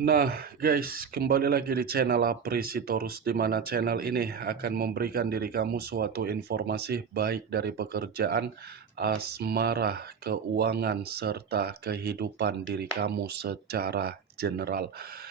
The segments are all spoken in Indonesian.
Nah, guys, kembali lagi di channel Aprisitorus, di mana channel ini akan memberikan diri kamu suatu informasi baik dari pekerjaan, asmara, keuangan, serta kehidupan diri kamu secara general.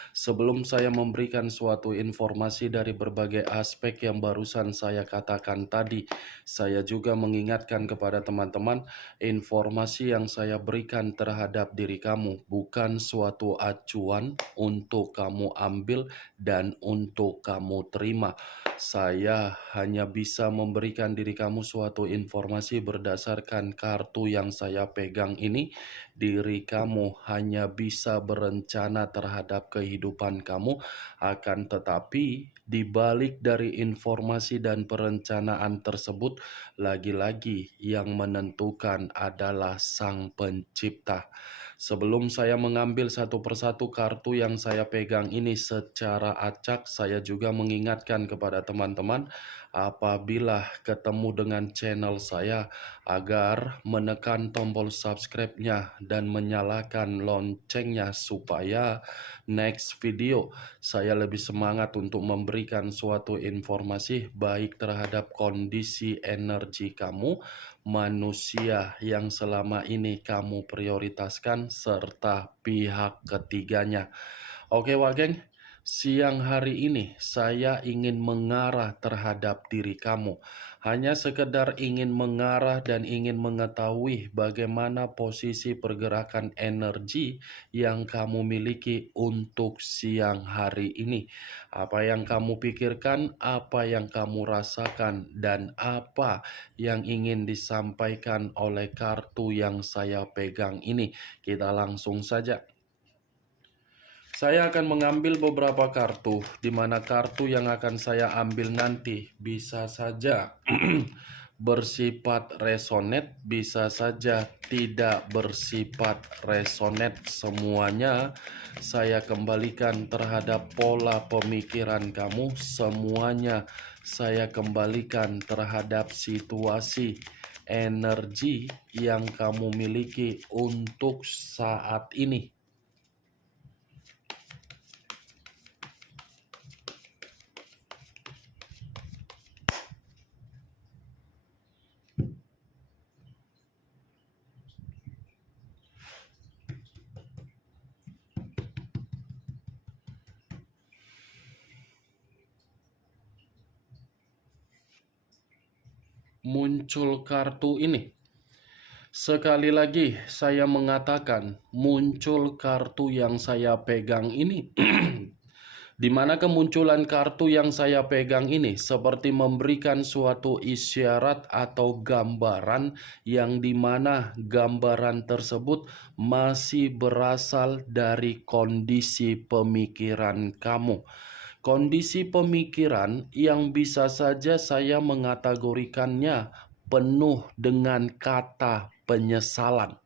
Sebelum saya memberikan suatu informasi dari berbagai aspek yang barusan saya katakan tadi, saya juga mengingatkan kepada teman-teman, informasi yang saya berikan terhadap diri kamu bukan suatu acuan untuk kamu ambil dan untuk kamu terima. Saya hanya bisa memberikan diri kamu suatu informasi berdasarkan kartu yang saya pegang ini. Diri kamu hanya bisa berencana terhadap kehidupan kamu, akan tetapi di balik dari informasi dan perencanaan tersebut, lagi-lagi yang menentukan adalah Sang Pencipta. Sebelum saya mengambil satu persatu kartu yang saya pegang ini secara acak, saya juga mengingatkan kepada teman-teman apabila ketemu dengan channel saya agar menekan tombol subscribe-nya dan menyalakan loncengnya supaya next video saya lebih semangat untuk memberikan suatu informasi baik terhadap kondisi energi kamu, manusia yang selama ini kamu prioritaskan, serta pihak ketiganya. Oke, Wageng, siang hari ini saya ingin mengarah terhadap diri kamu. Hanya sekedar ingin mengarah dan ingin mengetahui bagaimana posisi pergerakan energi yang kamu miliki untuk siang hari ini. Apa yang kamu pikirkan, apa yang kamu rasakan, dan apa yang ingin disampaikan oleh kartu yang saya pegang ini. Kita langsung saja. Saya akan mengambil beberapa kartu, di mana kartu yang akan saya ambil nanti bisa saja bersifat resonate, bisa saja tidak bersifat resonate. Semuanya saya kembalikan terhadap pola pemikiran kamu, semuanya saya kembalikan terhadap situasi energi yang kamu miliki untuk saat ini. Muncul kartu ini. Sekali lagi saya mengatakan muncul kartu yang saya pegang ini. Di mana kemunculan kartu yang saya pegang ini seperti memberikan suatu isyarat atau gambaran yang dimana gambaran tersebut masih berasal dari kondisi pemikiran kamu. Kondisi pemikiran yang bisa saja saya mengategorikannya penuh dengan kata penyesalan.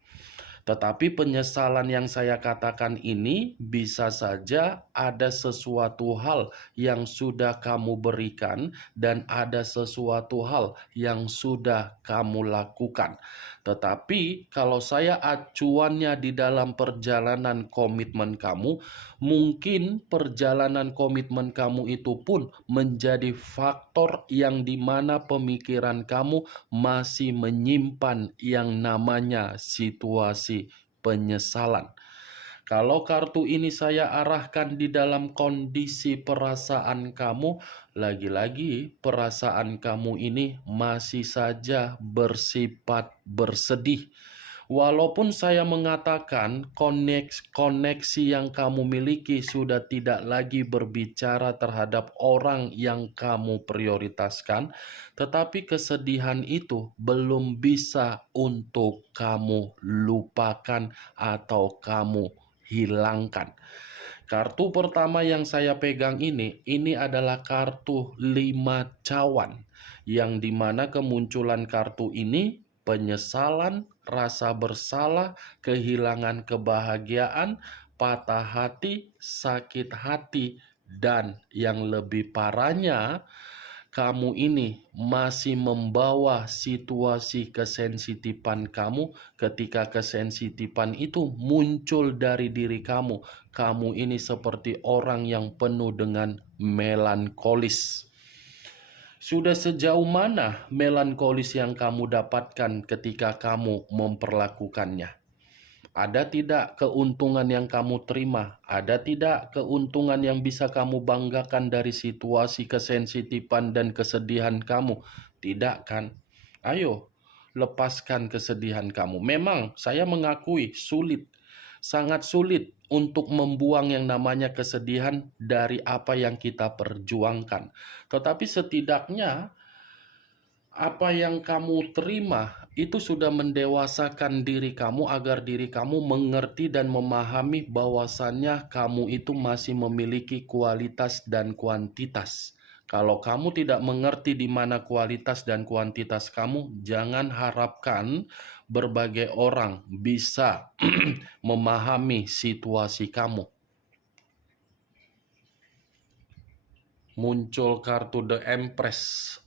Tetapi penyesalan yang saya katakan ini bisa saja ada sesuatu hal yang sudah kamu berikan dan ada sesuatu hal yang sudah kamu lakukan. Tetapi kalau saya acuannya di dalam perjalanan komitmen kamu, mungkin perjalanan komitmen kamu itu pun menjadi faktor yang dimana pemikiran kamu masih menyimpan yang namanya situasi penyesalan. Kalau kartu ini saya arahkan di dalam kondisi perasaan kamu, lagi-lagi perasaan kamu ini masih saja bersifat bersedih. Walaupun saya mengatakan koneksi yang kamu miliki sudah tidak lagi berbicara terhadap orang yang kamu prioritaskan, tetapi kesedihan itu belum bisa untuk kamu lupakan atau kamu hilangkan. Kartu pertama yang saya pegang ini adalah kartu 5 cawan, yang dimana kemunculan kartu ini penyesalan, rasa bersalah, kehilangan kebahagiaan, patah hati, sakit hati, dan yang lebih parahnya, kamu ini masih membawa situasi kesensitifan kamu. Ketika kesensitifan itu muncul dari diri kamu, kamu ini seperti orang yang penuh dengan melankolis. Sudah sejauh mana melankolis yang kamu dapatkan ketika kamu memperlakukannya? Ada tidak keuntungan yang kamu terima? Ada tidak keuntungan yang bisa kamu banggakan dari situasi kesensitifan dan kesedihan kamu? Tidak kan? Ayo, lepaskan kesedihan kamu. Memang saya mengakui sulit, sangat sulit untuk membuang yang namanya kesedihan dari apa yang kita perjuangkan. Tetapi setidaknya apa yang kamu terima itu sudah mendewasakan diri kamu agar diri kamu mengerti dan memahami bahwasannya kamu itu masih memiliki kualitas dan kuantitas. Kalau kamu tidak mengerti di mana kualitas dan kuantitas kamu, jangan harapkan berbagai orang bisa memahami situasi kamu. Muncul kartu The Empress.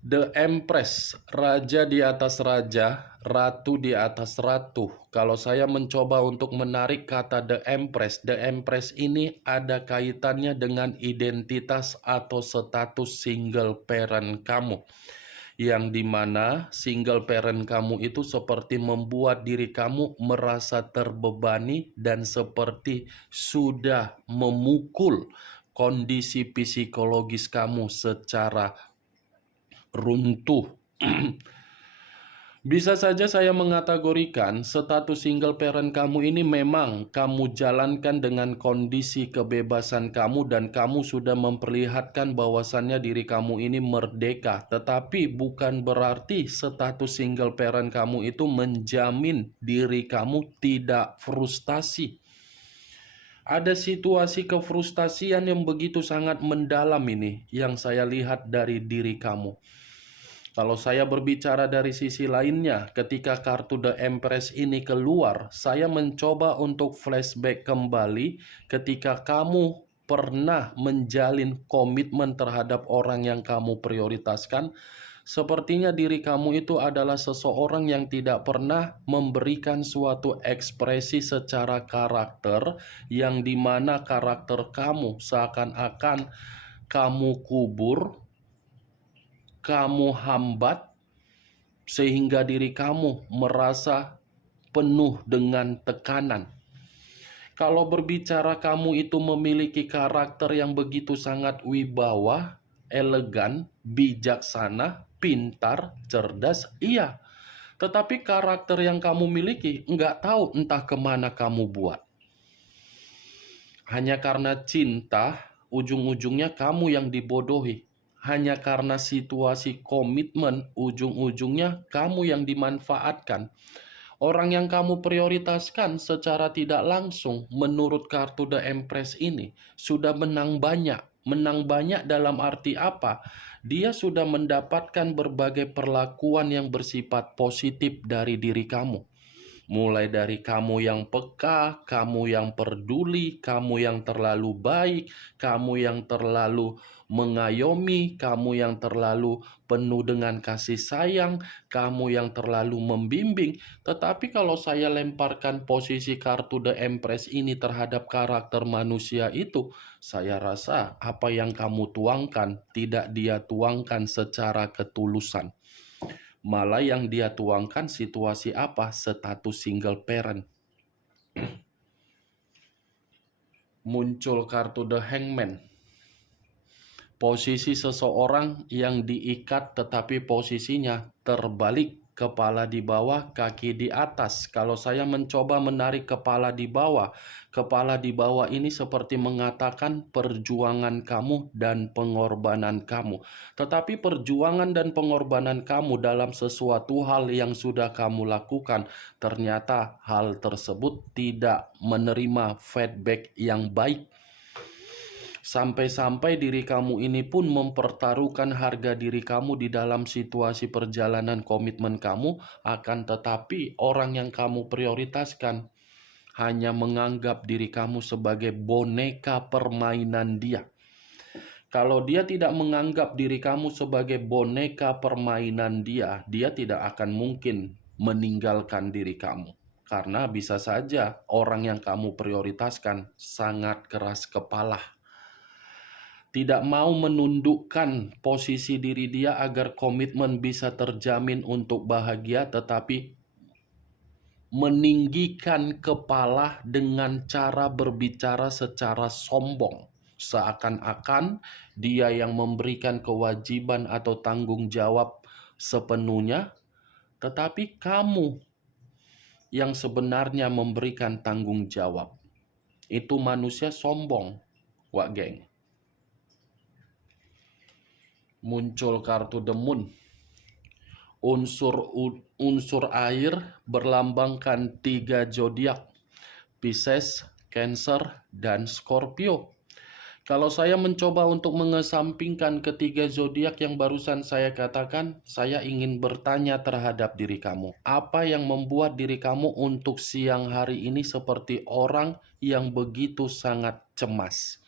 The Empress, raja di atas raja, ratu di atas ratu. Kalau saya mencoba untuk menarik kata The Empress ini ada kaitannya dengan identitas atau status single parent kamu. Yang dimana single parent kamu itu seperti membuat diri kamu merasa terbebani dan seperti sudah memukul kondisi psikologis kamu secara runtuh. Bisa saja saya mengategorikan status single parent kamu ini memang kamu jalankan dengan kondisi kebebasan kamu dan kamu sudah memperlihatkan bahwasannya diri kamu ini merdeka. Tetapi bukan berarti status single parent kamu itu menjamin diri kamu tidak frustasi. Ada situasi kefrustasian yang begitu sangat mendalam ini yang saya lihat dari diri kamu. Kalau saya berbicara dari sisi lainnya, ketika kartu The Empress ini keluar, saya mencoba untuk flashback kembali ketika kamu pernah menjalin komitmen terhadap orang yang kamu prioritaskan. Sepertinya diri kamu itu adalah seseorang yang tidak pernah memberikan suatu ekspresi secara karakter, yang dimana karakter kamu seakan-akan kamu kubur, kamu hambat, sehingga diri kamu merasa penuh dengan tekanan. Kalau berbicara kamu itu memiliki karakter yang begitu sangat wibawa, elegan, bijaksana, pintar, cerdas, iya. Tetapi karakter yang kamu miliki nggak tahu entah kemana kamu buat. Hanya karena cinta, ujung-ujungnya kamu yang dibodohi. Hanya karena situasi komitmen, ujung-ujungnya kamu yang dimanfaatkan. Orang yang kamu prioritaskan secara tidak langsung menurut kartu The Empress ini sudah menang banyak. Menang banyak dalam arti apa? Dia sudah mendapatkan berbagai perlakuan yang bersifat positif dari diri kamu. Mulai dari kamu yang peka, kamu yang peduli, kamu yang terlalu baik, kamu yang terlalu mengayomi, kamu yang terlalu penuh dengan kasih sayang, kamu yang terlalu membimbing. Tetapi kalau saya lemparkan posisi kartu The Empress ini terhadap karakter manusia itu, saya rasa apa yang kamu tuangkan tidak dia tuangkan secara ketulusan. Malah yang dia tuangkan situasi apa? Status single parent. Muncul kartu The Hangman. Posisi seseorang yang diikat tetapi posisinya terbalik. Kepala di bawah, kaki di atas. Kalau saya mencoba menarik kepala di bawah ini seperti mengatakan perjuangan kamu dan pengorbanan kamu. Tetapi perjuangan dan pengorbanan kamu dalam sesuatu hal yang sudah kamu lakukan, ternyata hal tersebut tidak menerima feedback yang baik. Sampai-sampai diri kamu ini pun mempertaruhkan harga diri kamu di dalam situasi perjalanan komitmen kamu, akan tetapi orang yang kamu prioritaskan hanya menganggap diri kamu sebagai boneka permainan dia. Kalau dia tidak menganggap diri kamu sebagai boneka permainan dia, dia tidak akan mungkin meninggalkan diri kamu. Karena bisa saja orang yang kamu prioritaskan sangat keras kepala, tidak mau menundukkan posisi diri dia agar komitmen bisa terjamin untuk bahagia, tetapi meninggikan kepala dengan cara berbicara secara sombong, seakan-akan dia yang memberikan kewajiban atau tanggung jawab sepenuhnya, tetapi kamu yang sebenarnya memberikan tanggung jawab. Itu manusia sombong, Wak Geng. Muncul kartu The Moon. Unsur air berlambangkan 3 zodiak, Pisces, Cancer, dan Scorpio. Kalau saya mencoba untuk mengesampingkan ketiga zodiak yang barusan saya katakan, saya ingin bertanya terhadap diri kamu. Apa yang membuat diri kamu untuk siang hari ini seperti orang yang begitu sangat cemas?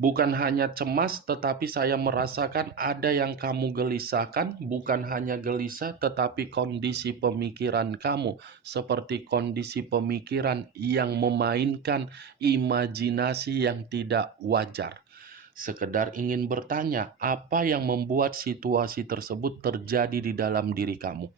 Bukan hanya cemas, tetapi saya merasakan ada yang kamu gelisahkan. Bukan hanya gelisah, tetapi kondisi pemikiran kamu seperti kondisi pemikiran yang memainkan imajinasi yang tidak wajar. Sekedar ingin bertanya, apa yang membuat situasi tersebut terjadi di dalam diri kamu?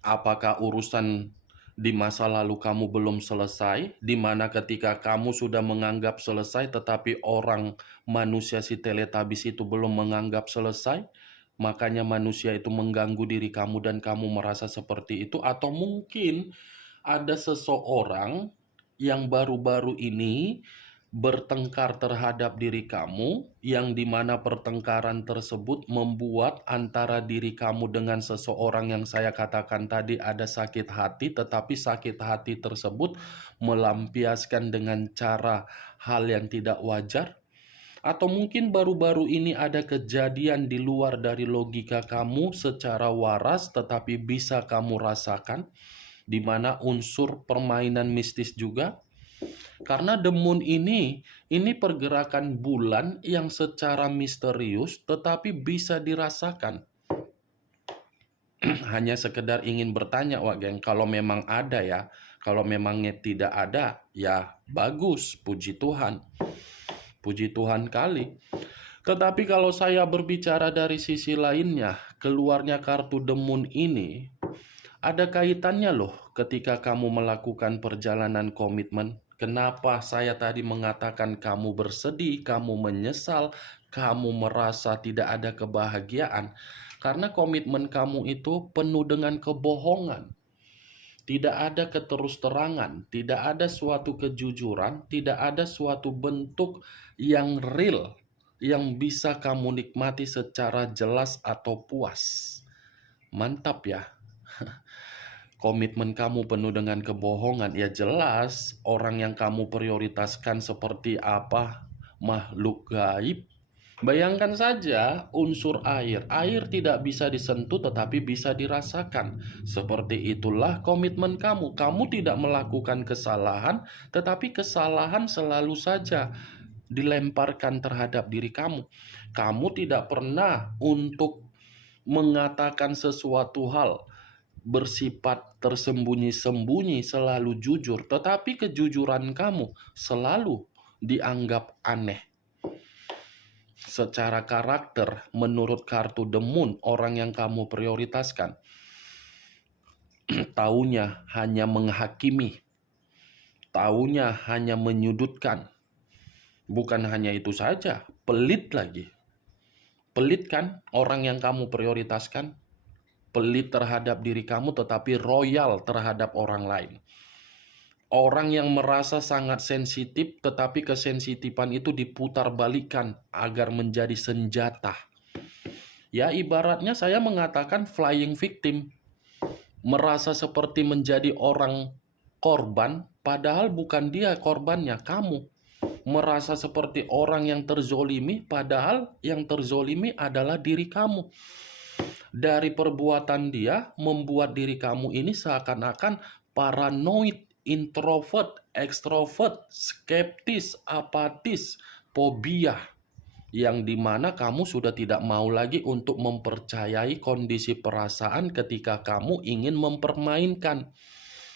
Apakah urusan di masa lalu kamu belum selesai, di mana ketika kamu sudah menganggap selesai, tetapi orang manusia si teletabis itu belum menganggap selesai, makanya manusia itu mengganggu diri kamu dan kamu merasa seperti itu? Atau mungkin ada seseorang yang baru-baru ini bertengkar terhadap diri kamu, yang dimana pertengkaran tersebut membuat antara diri kamu dengan seseorang yang saya katakan tadi ada sakit hati, tetapi sakit hati tersebut melampiaskan dengan cara hal yang tidak wajar. Atau mungkin baru-baru ini ada kejadian di luar dari logika kamu secara waras, tetapi bisa kamu rasakan, di mana unsur permainan mistis juga. Karena The Moon ini pergerakan bulan yang secara misterius tetapi bisa dirasakan. Hanya sekedar ingin bertanya, Wak Geng, kalau memang ada ya, kalau memangnya tidak ada, ya bagus, puji Tuhan. Puji Tuhan kali. Tetapi kalau saya berbicara dari sisi lainnya, keluarnya kartu The Moon ini ada kaitannya loh ketika kamu melakukan perjalanan komitmen. Kenapa saya tadi mengatakan kamu bersedih, kamu menyesal, kamu merasa tidak ada kebahagiaan? Karena komitmen kamu itu penuh dengan kebohongan. Tidak ada keterus-terangan, tidak ada suatu kejujuran, tidak ada suatu bentuk yang real yang bisa kamu nikmati secara jelas atau puas. Mantap ya. Komitmen kamu penuh dengan kebohongan, ya jelas orang yang kamu prioritaskan seperti apa? Makhluk gaib. Bayangkan saja unsur air. Air tidak bisa disentuh tetapi bisa dirasakan. Seperti itulah komitmen kamu. Kamu tidak melakukan kesalahan, tetapi kesalahan selalu saja dilemparkan terhadap diri kamu. Kamu tidak pernah untuk mengatakan sesuatu hal bersifat tersembunyi-sembunyi, selalu jujur, tetapi kejujuran kamu selalu dianggap aneh. Secara karakter, menurut kartu The Moon, orang yang kamu prioritaskan, taunya hanya menghakimi, taunya hanya menyudutkan. Bukan hanya itu saja, pelit lagi. Pelit kan orang yang kamu prioritaskan? Pelit terhadap diri kamu tetapi royal terhadap orang lain. Orang yang merasa sangat sensitif tetapi kesensitifan itu diputar balikan agar menjadi senjata. Ya ibaratnya saya mengatakan flying victim. Merasa seperti menjadi orang korban padahal bukan dia korbannya, kamu. Merasa seperti orang yang terzolimi padahal yang terzolimi adalah diri kamu. Dari perbuatan dia membuat diri kamu ini seakan-akan paranoid, introvert, ekstrovert, skeptis, apatis, fobia, yang dimana kamu sudah tidak mau lagi untuk mempercayai kondisi perasaan ketika kamu ingin mempermainkan.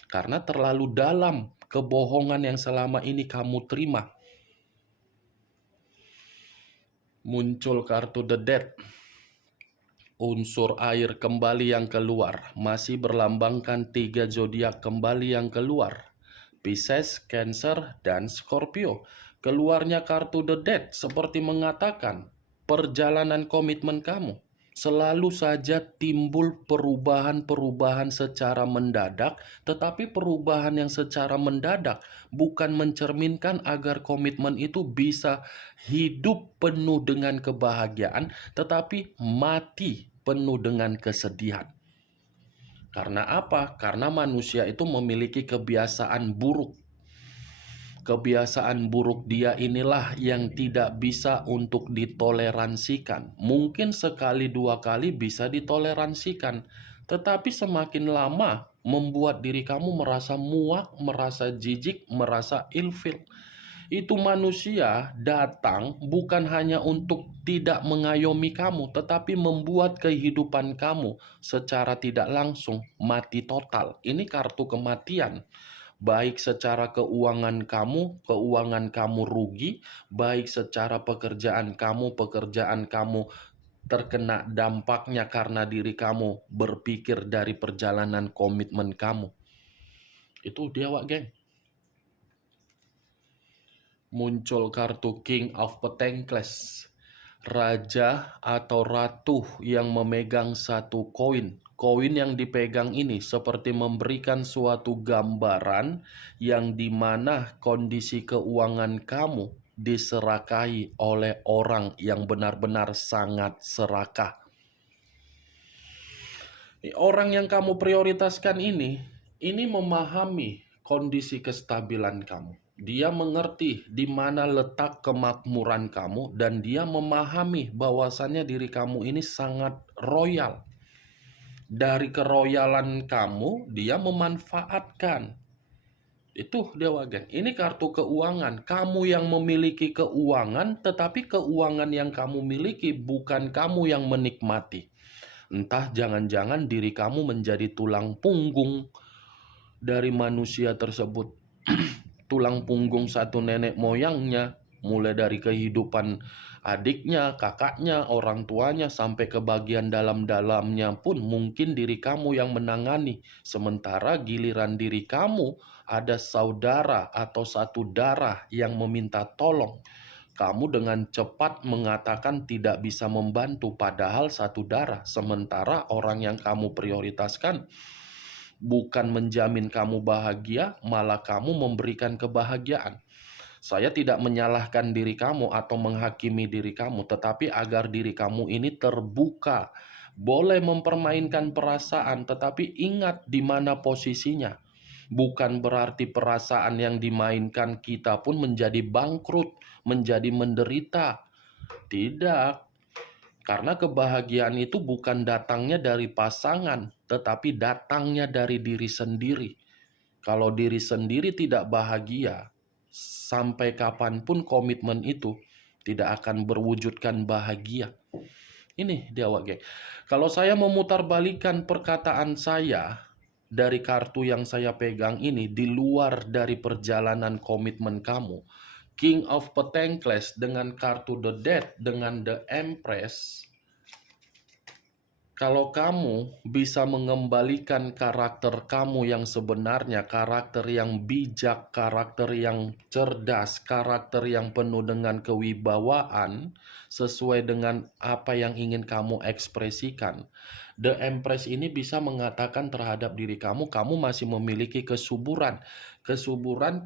Karena terlalu dalam kebohongan yang selama ini kamu terima. Muncul kartu The Death. Unsur air kembali yang keluar. Masih berlambangkan 3 zodiak kembali yang keluar. Pisces, Cancer, dan Scorpio. Keluarnya kartu The Death seperti mengatakan, perjalanan komitmen kamu selalu saja timbul perubahan-perubahan secara mendadak, tetapi perubahan yang secara mendadak bukan mencerminkan agar komitmen itu bisa hidup penuh dengan kebahagiaan, tetapi mati penuh dengan kesedihan. Karena apa? Karena manusia itu memiliki kebiasaan buruk. Kebiasaan buruk dia inilah yang tidak bisa untuk ditoleransikan. Mungkin sekali dua kali bisa ditoleransikan, tetapi semakin lama membuat diri kamu merasa muak, merasa jijik, merasa ilfil. Itu manusia datang bukan hanya untuk tidak mengayomi kamu, tetapi membuat kehidupan kamu secara tidak langsung mati total. Ini kartu kematian. Baik secara keuangan kamu rugi, baik secara pekerjaan kamu terkena dampaknya karena diri kamu berpikir dari perjalanan komitmen kamu. Itu dia, Wak, geng. Muncul kartu King of Pentacles. Raja atau ratu yang memegang satu koin. Koin yang dipegang ini seperti memberikan suatu gambaran yang dimana kondisi keuangan kamu diserakahi oleh orang yang benar-benar sangat serakah. Orang yang kamu prioritaskan ini memahami kondisi kestabilan kamu. Dia mengerti di mana letak kemakmuran kamu dan dia memahami bahwasannya diri kamu ini sangat royal. Dari keroyalan kamu, dia memanfaatkan. Itu dia, Wagen. Ini kartu keuangan. Kamu yang memiliki keuangan, tetapi keuangan yang kamu miliki bukan kamu yang menikmati. Entah jangan-jangan diri kamu menjadi tulang punggung dari manusia tersebut. Tulang punggung satu nenek moyangnya, mulai dari kehidupan adiknya, kakaknya, orang tuanya, sampai ke bagian dalam-dalamnya pun mungkin diri kamu yang menangani. Sementara giliran diri kamu ada saudara atau satu darah yang meminta tolong. Kamu dengan cepat mengatakan tidak bisa membantu, padahal satu darah. Sementara orang yang kamu prioritaskan bukan menjamin kamu bahagia, malah kamu memberikan kebahagiaan. Saya tidak menyalahkan diri kamu atau menghakimi diri kamu, tetapi agar diri kamu ini terbuka. Boleh mempermainkan perasaan, tetapi ingat di mana posisinya. Bukan berarti perasaan yang dimainkan kita pun menjadi bangkrut, menjadi menderita. Tidak, karena kebahagiaan itu bukan datangnya dari pasangan, tetapi datangnya dari diri sendiri. Kalau diri sendiri tidak bahagia, sampai kapanpun komitmen itu tidak akan berwujudkan bahagia. Ini dia, Wak. Kalau saya memutarbalikkan perkataan saya dari kartu yang saya pegang ini di luar dari perjalanan komitmen kamu, King of Pentacles dengan kartu The Death dengan The Empress. Kalau kamu bisa mengembalikan karakter kamu yang sebenarnya, karakter yang bijak, karakter yang cerdas, karakter yang penuh dengan kewibawaan, sesuai dengan apa yang ingin kamu ekspresikan, The Empress ini bisa mengatakan terhadap diri kamu, kamu masih memiliki kesuburan,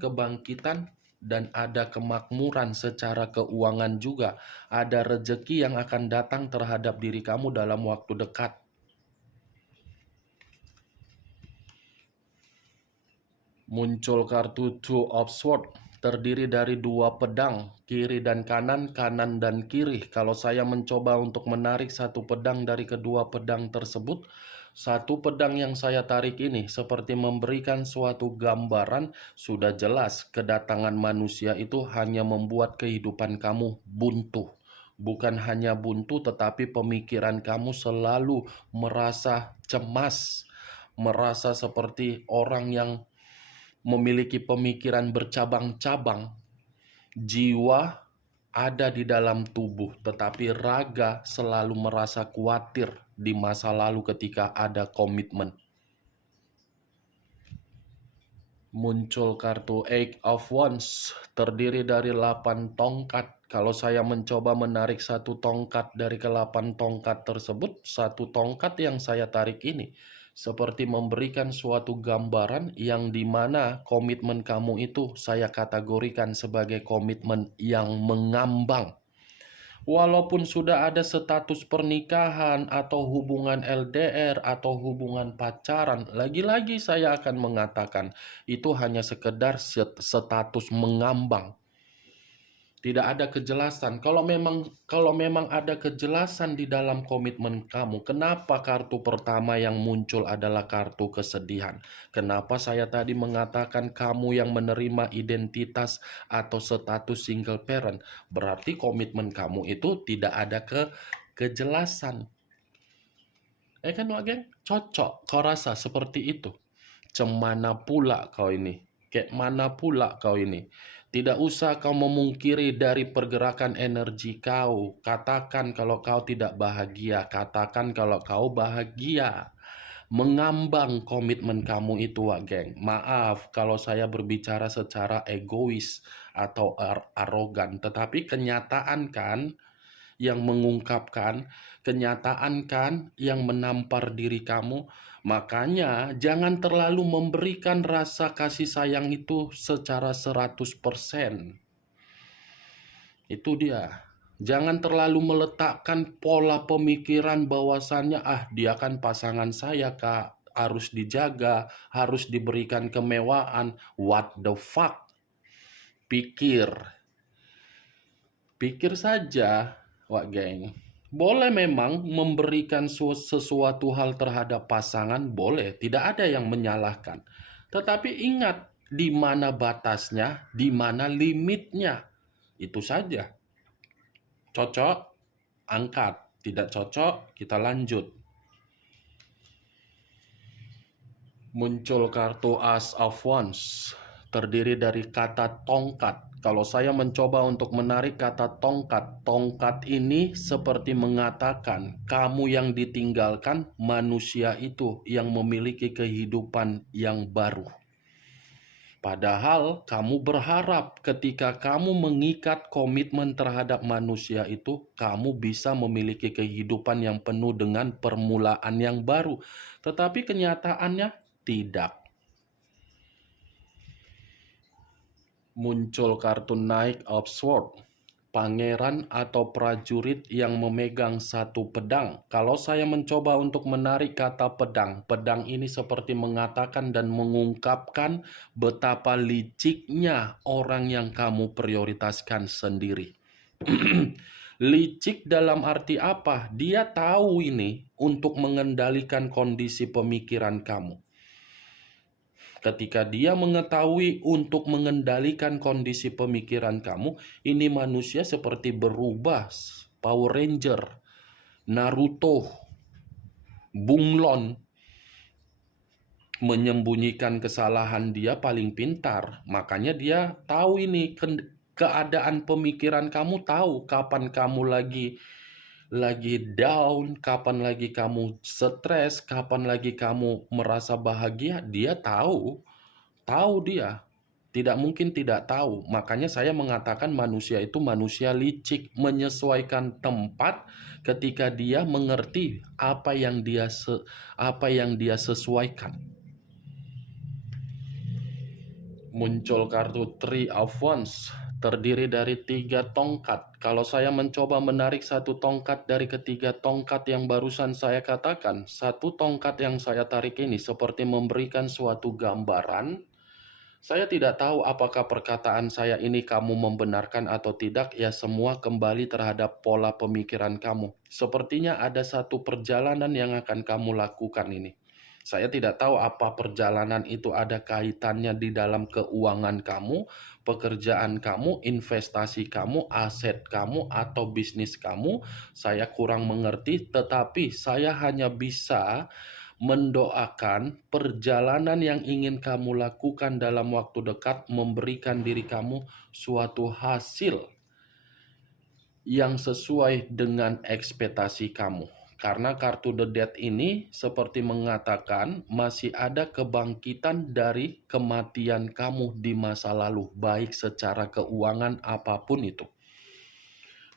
kebangkitan, dan ada kemakmuran secara keuangan juga. Ada rezeki yang akan datang terhadap diri kamu dalam waktu dekat. Muncul kartu Two of Swords. terdiri dari dua pedang, kiri dan kanan, kanan dan kiri. Kalau saya mencoba untuk menarik satu pedang dari kedua pedang tersebut, satu pedang yang saya tarik ini seperti memberikan suatu gambaran. Sudah jelas kedatangan manusia itu hanya membuat kehidupan kamu buntu. Bukan hanya buntu, tetapi pemikiran kamu selalu merasa cemas, merasa seperti orang yang memiliki pemikiran bercabang-cabang. Jiwa ada di dalam tubuh, tetapi raga selalu merasa khawatir di masa lalu ketika ada komitmen. Muncul kartu Eight of Wands, terdiri dari 8 tongkat. Kalau saya mencoba menarik satu tongkat dari ke-8 tongkat tersebut, satu tongkat yang saya tarik ini seperti memberikan suatu gambaran yang dimana komitmen kamu itu saya kategorikan sebagai komitmen yang mengambang. Walaupun sudah ada status pernikahan atau hubungan LDR atau hubungan pacaran, lagi-lagi saya akan mengatakan itu hanya sekedar status mengambang. Tidak ada kejelasan. Kalau memang ada kejelasan di dalam komitmen kamu, kenapa kartu pertama yang muncul adalah kartu kesedihan? Kenapa saya tadi mengatakan kamu yang menerima identitas atau status single parent? Berarti komitmen kamu itu tidak ada kejelasan. Kan Wagen? Cocok, kau rasa seperti itu. Cemana pula kau ini? Kayak mana pula kau ini? Tidak usah kau memungkiri dari pergerakan energi kau. Katakan kalau kau tidak bahagia. Katakan kalau kau bahagia. Mengambang komitmen kamu itu, Wak Geng. Maaf kalau saya berbicara secara egois atau arogan. Tetapi kenyataan kan yang mengungkapkan, kenyataan kan yang menampar diri kamu. Makanya jangan terlalu memberikan rasa kasih sayang itu secara 100%. Itu dia. Jangan terlalu meletakkan pola pemikiran bahwasannya dia kan pasangan saya, Kak, harus dijaga, harus diberikan kemewahan. What the fuck? Pikir saja, Wak Geng. Boleh memang memberikan sesuatu hal terhadap pasangan, boleh, tidak ada yang menyalahkan. Tetapi ingat, di mana batasnya, di mana limitnya. Itu saja. Cocok, angkat. Tidak cocok, kita lanjut. Muncul kartu Ace of Wands, terdiri dari kata tongkat. Kalau saya mencoba untuk menarik kata tongkat, tongkat ini seperti mengatakan kamu yang ditinggalkan, manusia itu yang memiliki kehidupan yang baru. Padahal kamu berharap ketika kamu mengikat komitmen terhadap manusia itu, kamu bisa memiliki kehidupan yang penuh dengan permulaan yang baru. Tetapi kenyataannya tidak. Muncul kartu Knight of Swords, pangeran atau prajurit yang memegang satu pedang. Kalau saya mencoba untuk menarik kata pedang, pedang ini seperti mengatakan dan mengungkapkan betapa liciknya orang yang kamu prioritaskan sendiri. Licik dalam arti apa? Dia tahu ini untuk mengendalikan kondisi pemikiran kamu. Ketika dia mengetahui untuk mengendalikan kondisi pemikiran kamu, ini manusia seperti berubah. Power Ranger, Naruto, Bunglon, menyembunyikan kesalahan dia paling pintar. Makanya dia tahu ini keadaan pemikiran kamu, tahu kapan kamu lagi down, kapan lagi kamu stres, kapan lagi kamu merasa bahagia. Dia tahu dia. Tidak mungkin tidak tahu. Makanya saya mengatakan manusia itu manusia licik, menyesuaikan tempat ketika dia mengerti apa yang dia sesuaikan. Muncul kartu Three of Wands, terdiri dari 3 tongkat. Kalau saya mencoba menarik satu tongkat dari ketiga tongkat yang barusan saya katakan, satu tongkat yang saya tarik ini seperti memberikan suatu gambaran Saya tidak tahu apakah perkataan saya ini kamu membenarkan atau tidak, ya semua kembali terhadap pola pemikiran kamu. Sepertinya ada satu perjalanan yang akan kamu lakukan ini. Saya tidak tahu apa perjalanan itu ada kaitannya di dalam keuangan kamu, pekerjaan kamu, investasi kamu, aset kamu, atau bisnis kamu. Saya kurang mengerti, tetapi saya hanya bisa mendoakan perjalanan yang ingin kamu lakukan dalam waktu dekat memberikan diri kamu suatu hasil yang sesuai dengan ekspektasi kamu. Karena kartu The Death ini seperti mengatakan masih ada kebangkitan dari kematian kamu di masa lalu, baik secara keuangan apapun itu.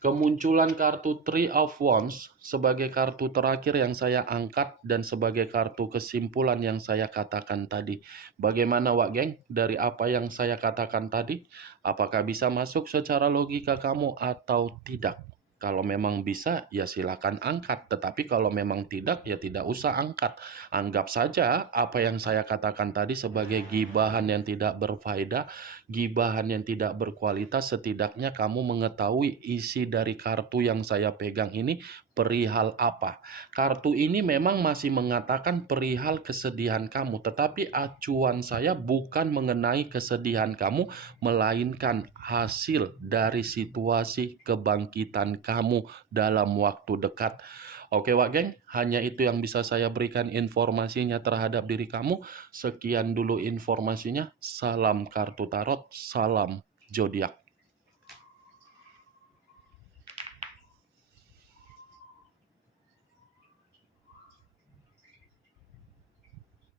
Kemunculan kartu Three of Wands sebagai kartu terakhir yang saya angkat dan sebagai kartu kesimpulan yang saya katakan tadi. Bagaimana Wak Geng dari apa yang saya katakan tadi? Apakah bisa masuk secara logika kamu atau tidak? Kalau memang bisa, ya silakan angkat. Tetapi kalau memang tidak, ya tidak usah angkat. Anggap saja apa yang saya katakan tadi sebagai gibahan yang tidak berfaedah, gibahan yang tidak berkualitas. Setidaknya kamu mengetahui isi dari kartu yang saya pegang ini perihal apa. Kartu ini memang masih mengatakan perihal kesedihan kamu, tetapi acuan saya bukan mengenai kesedihan kamu, melainkan hasil dari situasi kebangkitan kamu dalam waktu dekat. Oke Wak Geng, hanya itu yang bisa saya berikan informasinya terhadap diri kamu. Sekian dulu informasinya. Salam kartu tarot, salam zodiak.